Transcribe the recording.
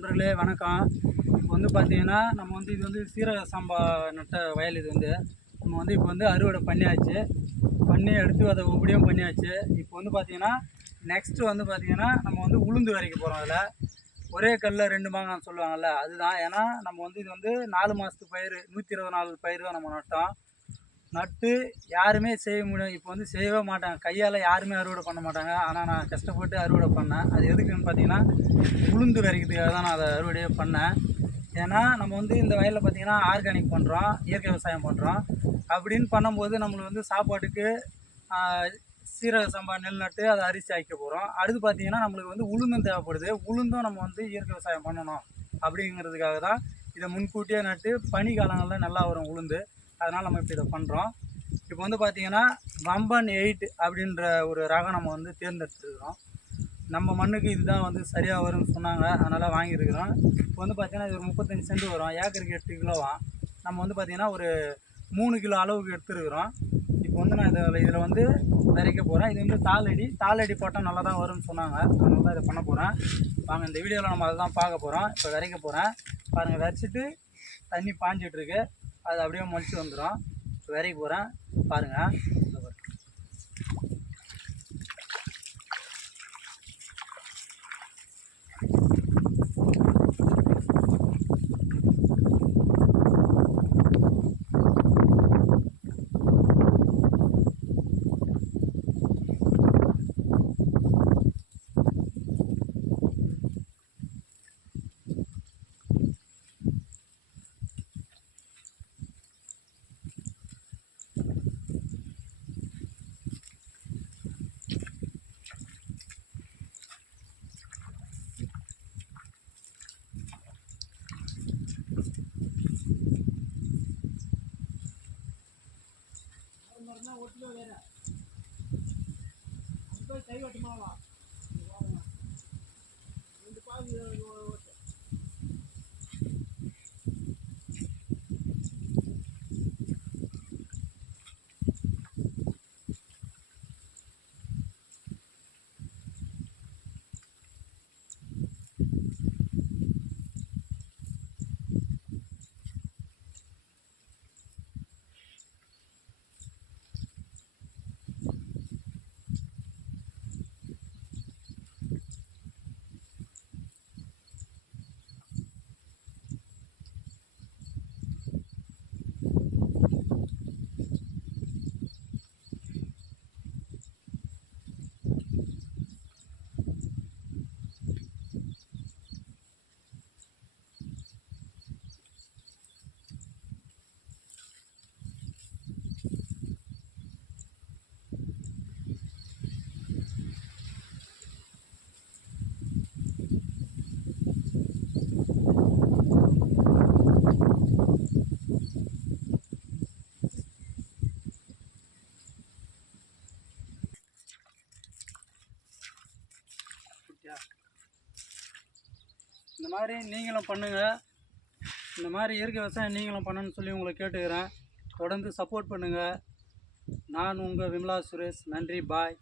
நண்பர்களே வணக்கம். இப்போ வந்து பார்த்தீங்கன்னா, நம்ம வந்து இது வந்து சீரக சம்பா நட்ட வயல். இது வந்து நம்ம வந்து இப்போ வந்து அறுவடை பண்ணியாச்சு. பண்ணி எடுத்து அதை உபடியும் பண்ணியாச்சு. இப்போ வந்து பார்த்தீங்கன்னா, நெக்ஸ்ட்டு வந்து பார்த்தீங்கன்னா, நம்ம வந்து உளுந்து விதைக்க போகிறோம். அதில் ஒரே கல்லில் 2 மாங்கான்னு சொல்லுவாங்கள்ல, அதுதான். ஏன்னா நம்ம வந்து இது வந்து 4 மாதத்து பயிர், 120 நாள் பயிர் தான் நம்ம நட்டோம். நட்டு யாருமே செய்ய முடியும். இப்போ வந்து செய்யவே மாட்டாங்க. கையால் யாருமே அறுவடை பண்ண மாட்டாங்க. ஆனால் நான் கஷ்டப்பட்டு அறுவடை பண்ணேன். அது எதுக்குன்னு பார்த்தீங்கன்னா, உளுந்து விதைக்கிறதுக்காக தான் நான் அதை அறுவடையே பண்ணேன். ஏன்னா நம்ம வந்து இந்த வயலில் பார்த்தீங்கன்னா ஆர்கானிக் பண்ணுறோம், இயற்கை விவசாயம் பண்ணுறோம். அப்படின்னு பண்ணும்போது நம்மளுக்கு வந்து சாப்பாட்டுக்கு சீரக சம்பா நெல் நட்டு அதை அரிசி ஆக்க போகிறோம். அடுத்து பார்த்தீங்கன்னா நம்மளுக்கு வந்து உளுந்தும் தேவைப்படுது. உளுந்தும் நம்ம வந்து இயற்கை விவசாயம் பண்ணணும் அப்படிங்கிறதுக்காக தான் இதை முன்கூட்டியே நட்டு பனி காலங்களில் நல்லா வரும் உளுந்து. அதனால் நம்ம இப்போ இதை பண்ணுறோம். இப்போ வந்து பார்த்திங்கன்னா வம்பன் 8 அப்படின்ற ஒரு ரகம் நம்ம வந்து தேர்ந்தெடுத்துருக்கிறோம். நம்ம மண்ணுக்கு இதுதான் வந்து சரியாக வரும்னு சொன்னாங்க, அதனால் வாங்கியிருக்கிறோம். இப்போ வந்து பார்த்திங்கன்னா இது ஒரு 35 சென்ட் வரும். ஏக்கருக்கு 8 கிலோவாம். நம்ம வந்து பார்த்திங்கன்னா ஒரு 3 கிலோ அளவுக்கு எடுத்துருக்குறோம். இப்போ வந்து நான் இதில் வந்து விதைக்க போகிறேன். இது வந்து தாளடி போட்டால் நல்லா தான் வரும்னு சொன்னாங்க, அதனால தான் இதை பண்ண போகிறேன். வாங்க இந்த வீடியோவில் நம்ம அதை தான் பார்க்க போகிறோம். இப்போ விதைக்க போகிறேன் பாருங்கள். விதைச்சிட்டு தண்ணி பாஞ்சிட்ருக்கு, அது அப்படியே முளைச்சி வந்துடும். இப்போ விதைக்க போகிறேன் பாருங்கள். ஒட்டுல வேற கை வட்டமாவா 2 பாதி ஓட்டு. இந்த மாதிரி நீங்களும் பண்ணுங்கள். இந்த மாதிரி இயற்கை விவசாயம் நீங்களும் பண்ணணும்னு சொல்லி உங்களை கேட்டுக்கிறேன். தொடர்ந்து சப்போர்ட் பண்ணுங்கள். நான் உங்கள் விமலா சுரேஷ். நன்றி, பாய்.